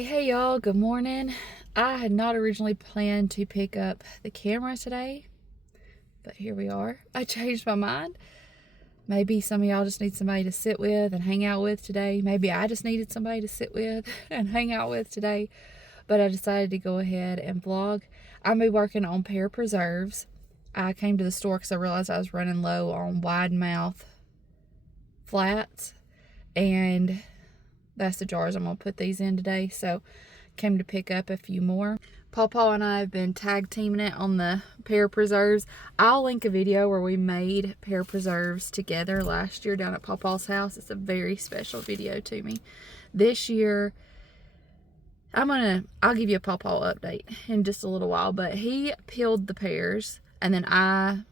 Hey y'all, good morning. I had not originally planned to pick up the camera today, but here we are. I changed my mind. Maybe some of y'all just need somebody to sit with and hang out with today. Maybe I just needed somebody to sit with and hang out with today, but I decided to go ahead and vlog. I'm be working on Pear Preserves. I came to the store because I realized I was running low on wide mouth flats, and that's the jars I'm going to put these in today. So came to pick up a few more. Papaw and I have been tag teaming it on the Pear Preserves. I'll link a video where we made Pear Preserves together last year down at Papaw's house. It's a very special video to me. This year, I'll give you a Papaw update in just a little while, but he peeled the pears and then I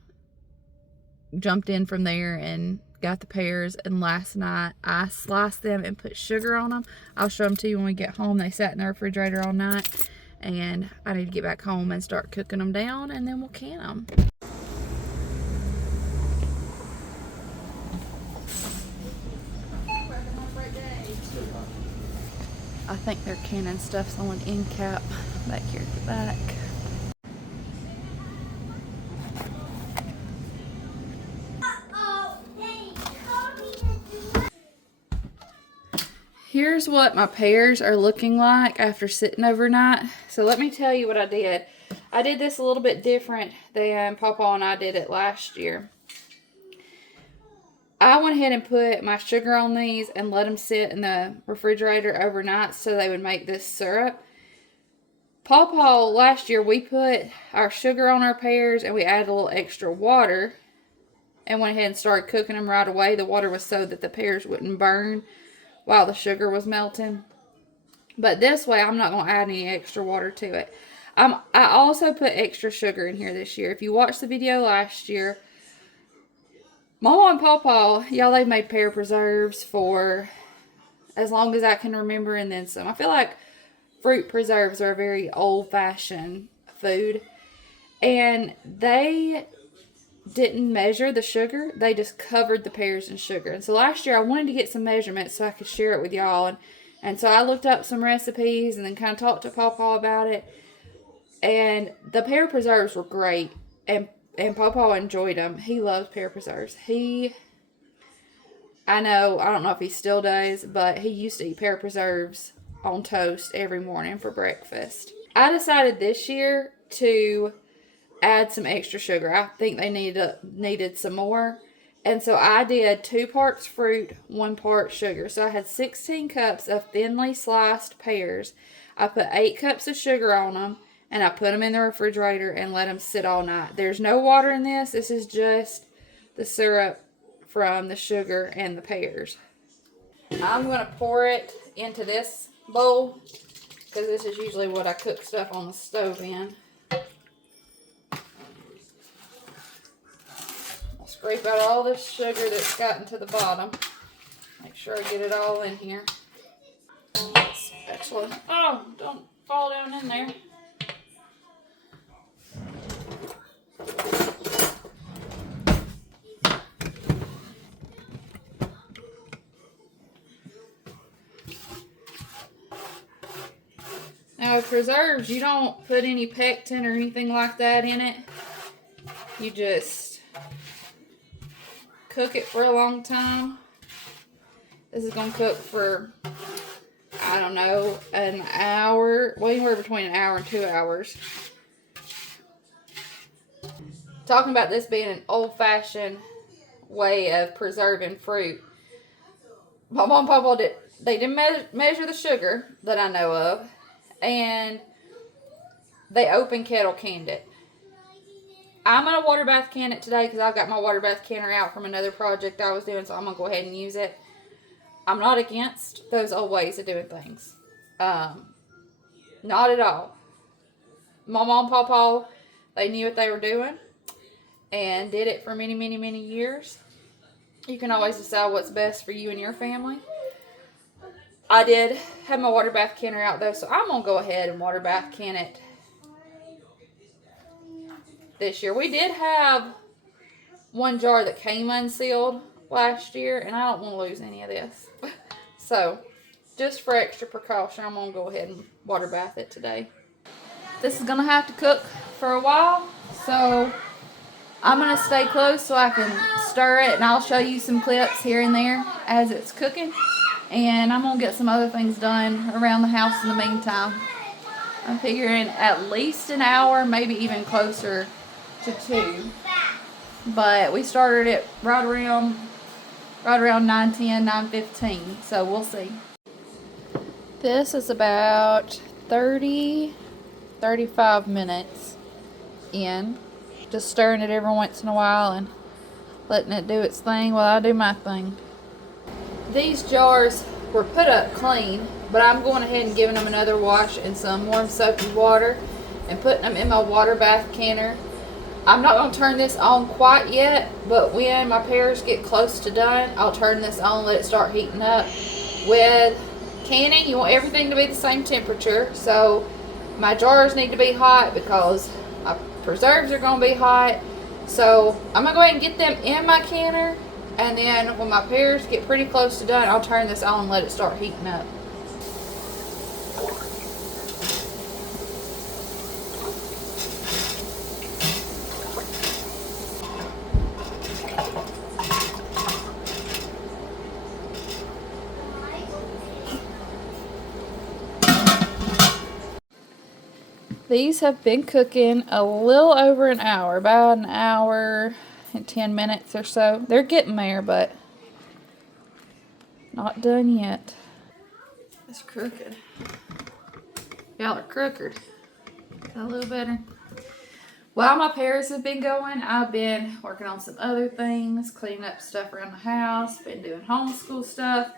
jumped in from there and got the pears, and last night I sliced them and put sugar on them. I'll show them to you when we get home. They sat in the refrigerator all night, and I need to get back home and start cooking them down, and then we'll can them. I think they're canning stuff on an end cap back here at the back. Here's what my pears are looking like after sitting overnight. So let me tell you what I did. I did this a little bit different than Papaw and I did it last year. I went ahead and put my sugar on these and let them sit in the refrigerator overnight so they would make this syrup. Papaw, last year we put our sugar on our pears and we added a little extra water and went ahead and started cooking them right away. The water was so that the pears wouldn't burn while the sugar was melting. But this way, I'm not going to add any extra water to it. I also put extra sugar in here this year. If you watched the video last year, Mama and Papaw, y'all, they've made Pear Preserves for as long as I can remember and then some. I feel like fruit preserves are a very old-fashioned food. And they didn't measure the sugar. They just covered the pears in sugar. And so last year I wanted to get some measurements so I could share it with y'all. And so I looked up some recipes and then kind of talked to Papaw about it. And the Pear Preserves were great. And Papaw enjoyed them. He loves Pear Preserves. I don't know if he still does, but he used to eat Pear Preserves on toast every morning for breakfast. I decided this year to add some extra sugar. I think they needed some more. And so I did 2 parts fruit, 1 part sugar. So I had 16 cups of thinly sliced pears. I put 8 cups of sugar on them, and I put them in the refrigerator and let them sit all night. There's no water in this. This is just the syrup from the sugar and the pears. I'm going to pour it into this bowl because this is usually what I cook stuff on the stove in. Scrape out all this sugar that's gotten to the bottom. Make sure I get it all in here. Spatula. Oh, don't fall down in there. Now with preserves, you don't put any pectin or anything like that in it. You just cook it for a long time. This is going to cook for, I don't know, an hour, well, anywhere between an hour and 2 hours. Talking about this being an old-fashioned way of preserving fruit. Mama and Papa didn't measure the sugar that I know of, and they open kettle canned it. I'm going to water bath can it today because I've got my water bath canner out from another project I was doing, so I'm going to go ahead and use it. I'm not against those old ways of doing things. Not at all. Mama and Papa, they knew what they were doing and did it for many, many, many years. You can always decide what's best for you and your family. I did have my water bath canner out though, so I'm going to go ahead and water bath can it this year. We did have 1 jar that came unsealed last year, and I don't want to lose any of this. So just for extra precaution, I'm going to go ahead and water bath it today. This is going to have to cook for a while, so I'm going to stay close so I can stir it, and I'll show you some clips here and there as it's cooking. And I'm going to get some other things done around the house in the meantime. I'm figuring at least an hour, maybe even closer to 2. But we started it right around 9:10, 9:15, so we'll see. This is about 35 minutes in. Just stirring it every once in a while and letting it do its thing while I do my thing. These jars were put up clean, but I'm going ahead and giving them another wash in some warm soapy water and putting them in my water bath canner. I'm not going to turn this on quite yet, but when my pears get close to done, I'll turn this on and let it start heating up. With canning, you want everything to be the same temperature, so my jars need to be hot because my preserves are going to be hot. So I'm going to go ahead and get them in my canner, and then when my pears get pretty close to done, I'll turn this on and let it start heating up. These have been cooking a little over an hour, about an hour and 10 minutes or so. They're getting there, but not done yet. It's crooked. Y'all are crooked. A little better. While my pears have been going, I've been working on some other things, cleaning up stuff around the house, been doing homeschool stuff.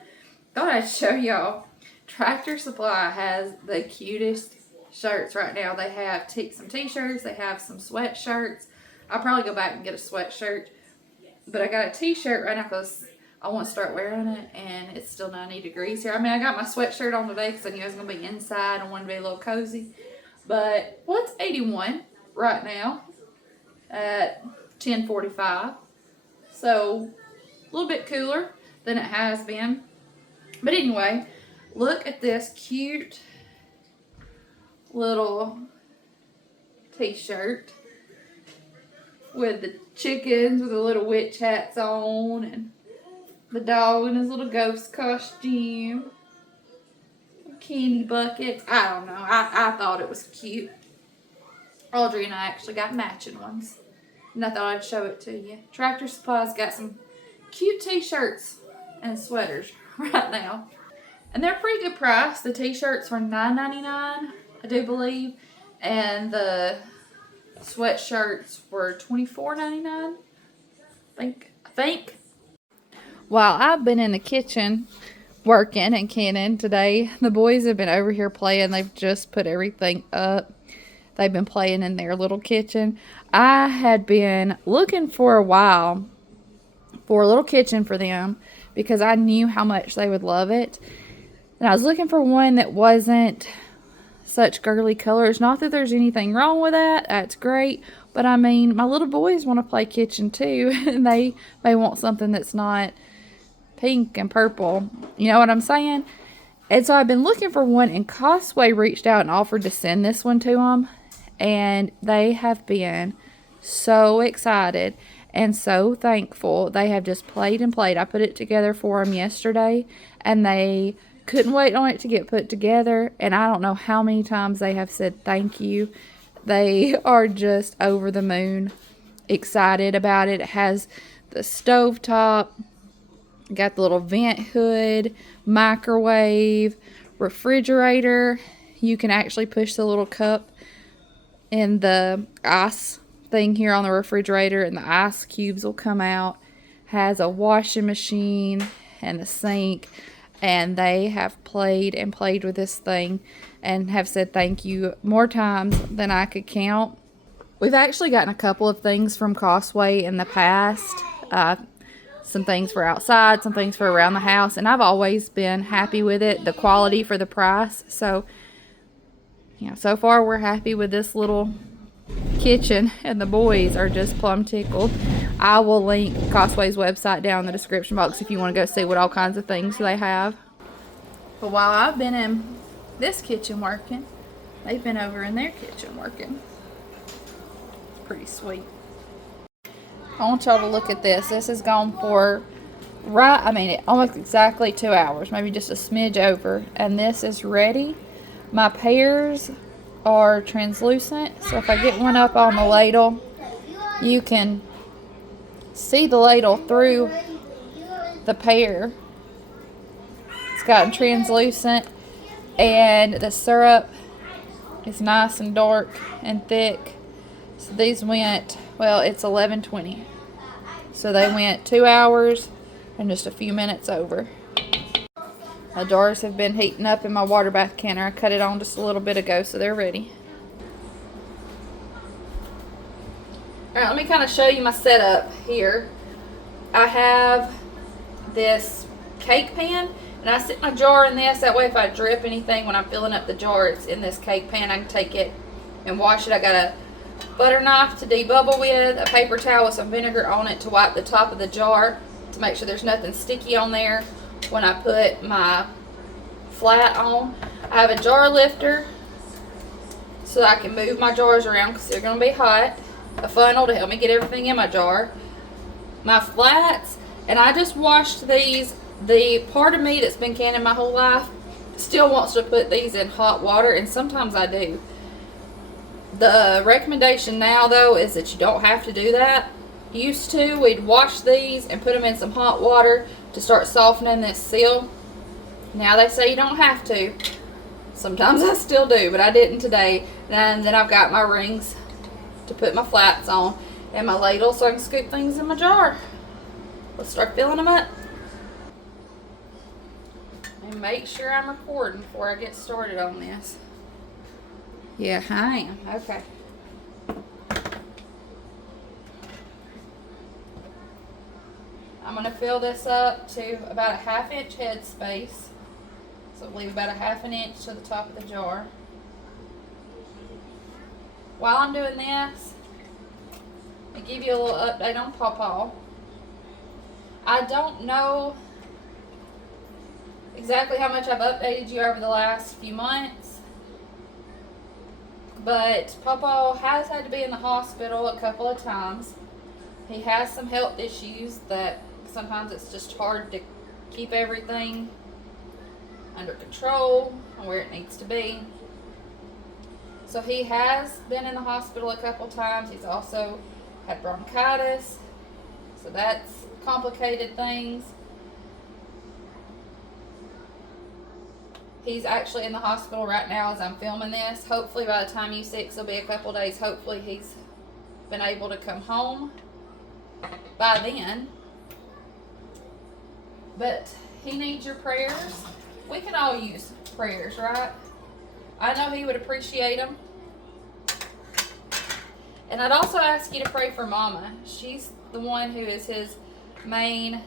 Thought I'd show y'all. Tractor Supply has the cutest shirts right now. They have some t-shirts, they have some sweatshirts. I'll probably go back and get a sweatshirt, but I got a t-shirt right now because I want to start wearing it, and it's still 90 degrees here. I mean, I got my sweatshirt on today because I knew I was going to be inside and wanted to be a little cozy, but well, it's 81 right now at 10:45, so a little bit cooler than it has been. But anyway, look at this cute little t-shirt with the chickens with the little witch hats on, and the dog in his little ghost costume, candy buckets. I don't know, I thought it was cute. Audrey and I actually got matching ones, and I thought I'd show it to you. Tractor Supply's got some cute t-shirts and sweaters right now, and they're pretty good price. The t-shirts were $9.99, I do believe, and the sweatshirts were $24.99. I think. While I've been in the kitchen working and canning today, the boys have been over here playing. They've just put everything up. They've been playing in their little kitchen. I had been looking for a while for a little kitchen for them because I knew how much they would love it. And I was looking for one that wasn't such girly colors. Not that there's anything wrong with that. That's great. But I mean, my little boys want to play kitchen too. And they may want something that's not pink and purple. You know what I'm saying? And so I've been looking for one, and Costway reached out and offered to send this one to them. And they have been so excited and so thankful. They have just played and played. I put it together for them yesterday, and they couldn't wait on it to get put together, and I don't know how many times they have said thank you. They are just over the moon excited about it. It has the stove top, got the little vent hood, microwave, refrigerator. You can actually push the little cup in the ice thing here on the refrigerator, and the ice cubes will come out. Has a washing machine and a sink. And they have played and played with this thing and have said thank you more times than I could count. We've actually gotten a couple of things from Costway in the past. Some things for outside, some things for around the house. And I've always been happy with it, the quality for the price. So, you know, so far we're happy with this little kitchen, and the boys are just plumb tickled. I will link Costway's website down in the description box if you want to go see what all kinds of things they have. But while I've been in this kitchen working, they've been over in their kitchen working. It's pretty sweet. I want y'all to look at this. This has gone for almost exactly 2 hours, maybe just a smidge over. And this is ready. My pears are translucent, so if I get one up on the ladle, you can see the ladle through the pear. It's gotten translucent, and the syrup is nice and dark and thick. So these went, well, it's 11:20. So they went 2 hours and just a few minutes over. My jars have been heating up in my water bath canner. I cut it on just a little bit ago, so they're ready. Alright, let me kind of show you my setup here. I have this cake pan, and I sit my jar in this. That way if I drip anything when I'm filling up the jar, it's in this cake pan. I can take it and wash it. I got a butter knife to debubble with, a paper towel with some vinegar on it to wipe the top of the jar to make sure there's nothing sticky on there when I put my flat on. I have a jar lifter so that I can move my jars around because they're going to be hot. A funnel to help me get everything in my jar. My flats, and I just washed these. The part of me that's been canning my whole life still wants to put these in hot water, and sometimes I do. The recommendation now though is that you don't have to do that. Used to, we'd wash these and put them in some hot water to start softening this seal. Now they say you don't have to. Sometimes I still do, but I didn't today. And then I've got my rings to put my flats on and my ladle so I can scoop things in my jar. Let's start filling them up. And make sure I'm recording before I get started on this. Yeah, I am. Okay. I'm going to fill this up to about a 1/2 inch head space. So leave about a 1/2 inch to the top of the jar. While I'm doing this, I'll give you a little update on Papaw. I don't know exactly how much I've updated you over the last few months, but Papaw has had to be in the hospital a couple of times. He has some health issues that sometimes it's just hard to keep everything under control and where it needs to be. So he has been in the hospital a couple times. He's also had bronchitis, so that's complicated things. He's actually in the hospital right now as I'm filming this. Hopefully by the time you see it, it'll be a couple days. Hopefully he's been able to come home by then. But he needs your prayers. We can all use prayers, right? I know he would appreciate them. And I'd also ask you to pray for Mama. She's the one who is his main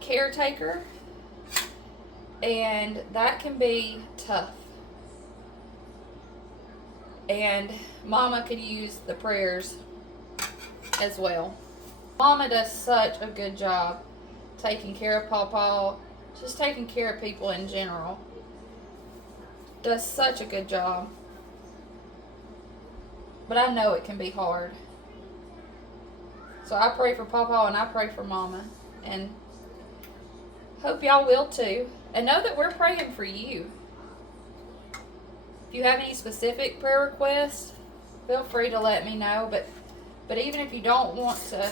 caretaker. And that can be tough. And Mama could use the prayers as well. Mama does such a good job taking care of Papaw, just taking care of people in general. Does such a good job. But I know it can be hard. So I pray for Papaw and I pray for Mama. And hope y'all will too. And know that we're praying for you. If you have any specific prayer requests, feel free to let me know. But even if you don't want to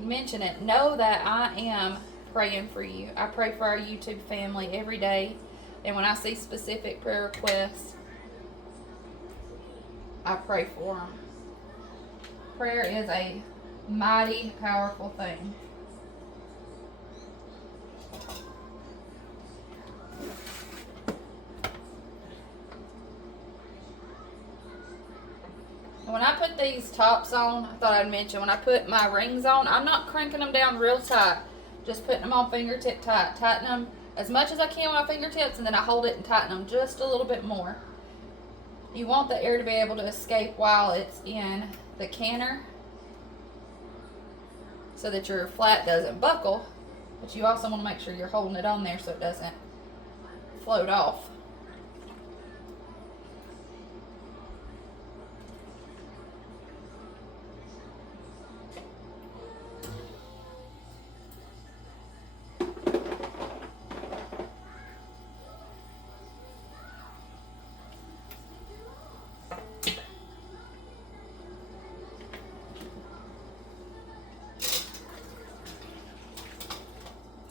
mention it, know that I am praying for you. I pray for our YouTube family every day. And when I see specific prayer requests, I pray for them. Prayer is a mighty powerful thing. When I put these tops on, I thought I'd mention, when I put my rings on, I'm not cranking them down real tight. Just putting them on fingertip tight. Tighten them as much as I can with my fingertips, and then I hold it and tighten them just a little bit more. You want the air to be able to escape while it's in the canner so that your flat doesn't buckle, but you also want to make sure you're holding it on there so it doesn't float off.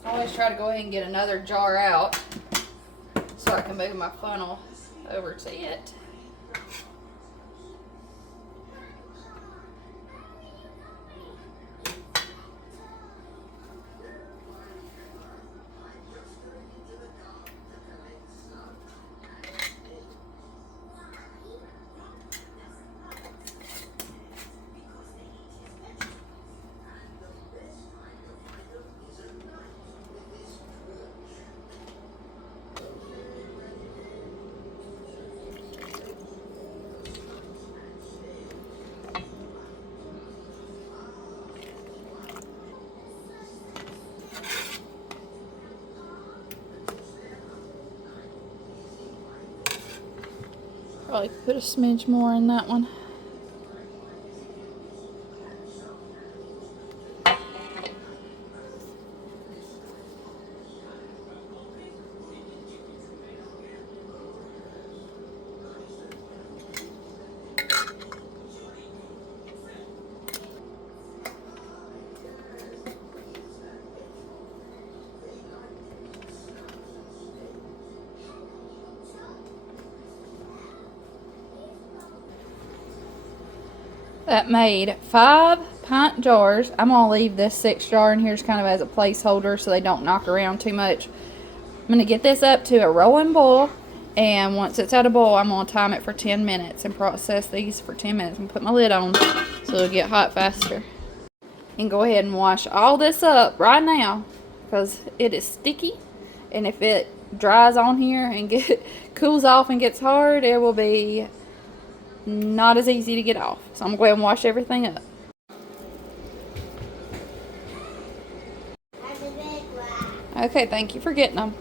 I always try to go ahead and get another jar out so I can move my funnel over to it. Probably put a smidge more in that one. That made 5-pint jars. I'm going to leave this 6th jar in here just kind of as a placeholder so they don't knock around too much. I'm going to get this up to a rolling boil, and once it's at a boil, I'm going to time it for 10 minutes and process these for 10 minutes. I'm going to put my lid on so it'll get hot faster. And go ahead and wash all this up right now because it is sticky, and if it dries on here and cools off and gets hard, it will be not as easy to get off. So I'm going to go ahead and wash everything up. Okay, thank you for getting them.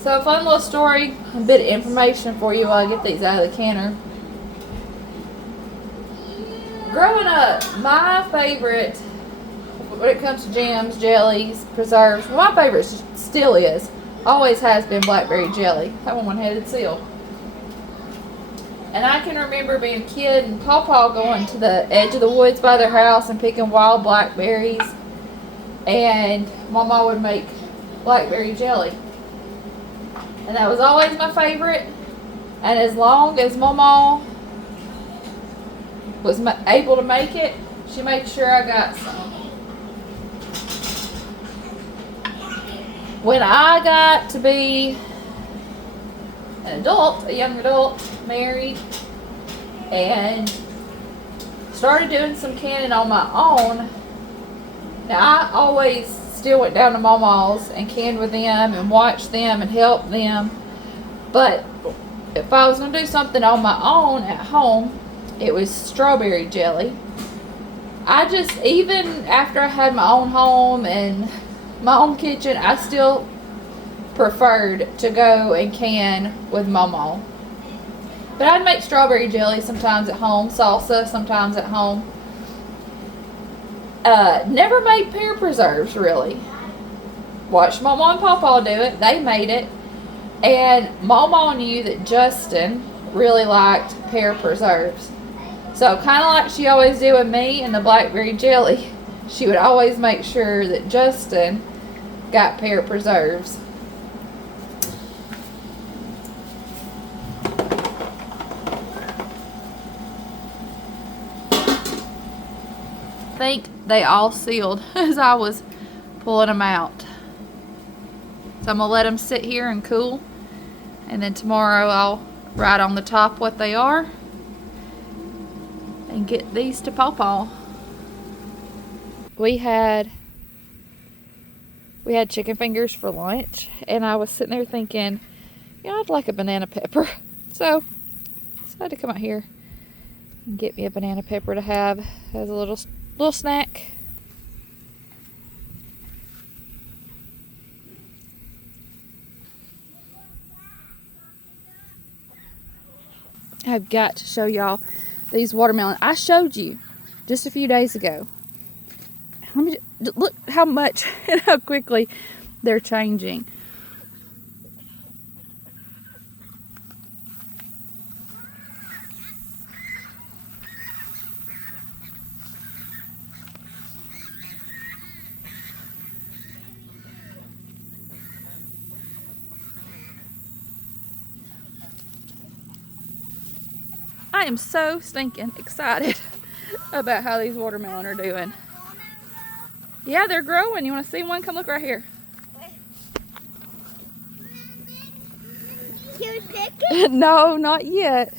So a fun little story, a bit of information for you while I get these out of the canner. Growing up, my favorite, when it comes to jams, jellies, preserves, well, my favorite still is, always has been blackberry jelly. That one-headed seal. And I can remember being a kid and Papaw going to the edge of the woods by their house and picking wild blackberries. And Mama would make blackberry jelly. And that was always my favorite. And as long as Mama was able to make it, she made sure I got some. When I got to be an adult, a young adult, married, and started doing some canning on my own, now I always still went down to Mama's and canned with them and watched them and helped them. But if I was going to do something on my own at home, it was strawberry jelly. I just, even after I had my own home and my own kitchen, I still preferred to go and can with Mama. But I'd make strawberry jelly sometimes at home, salsa sometimes at home. Never made pear preserves, really. Watched Mama and Papaw do it. They made it. And Mama knew that Justin really liked pear preserves. So kind of like she always did with me and the blackberry jelly, she would always make sure that Justin got pear preserves. I think they all sealed as I was pulling them out. So I'm going to let them sit here and cool. And then tomorrow I'll write on the top what they are and get these to Papaw. We had We had chicken fingers for lunch, and I was sitting there thinking, you know, I'd like a banana pepper. So I decided to come out here and get me a banana pepper to have as a little snack. I've got to show y'all these watermelons. I showed you just a few days ago. Let me look how much and how quickly they're changing. I am so stinking excited about how these watermelon are doing. Yeah, they're growing. You want to see one? Come look right here. Can we pick it? No, not yet.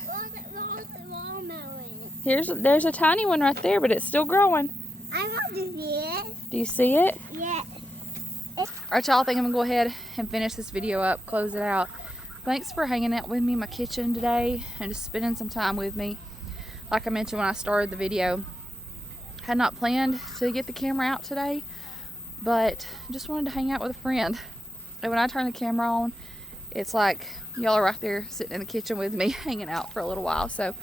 Watermelon. There's a tiny one right there, but it's still growing. I want to see it. Do you see it? Yeah. Alright, y'all, I think I'm going to go ahead and finish this video up, close it out. Thanks for hanging out with me in my kitchen today and just spending some time with me. Like I mentioned when I started the video, I had not planned to get the camera out today, but just wanted to hang out with a friend. And when I turn the camera on, it's like y'all are right there sitting in the kitchen with me, hanging out for a little while. So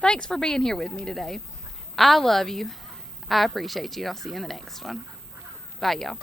thanks for being here with me today. I love you. I appreciate you, and I'll see you in the next one. Bye, y'all.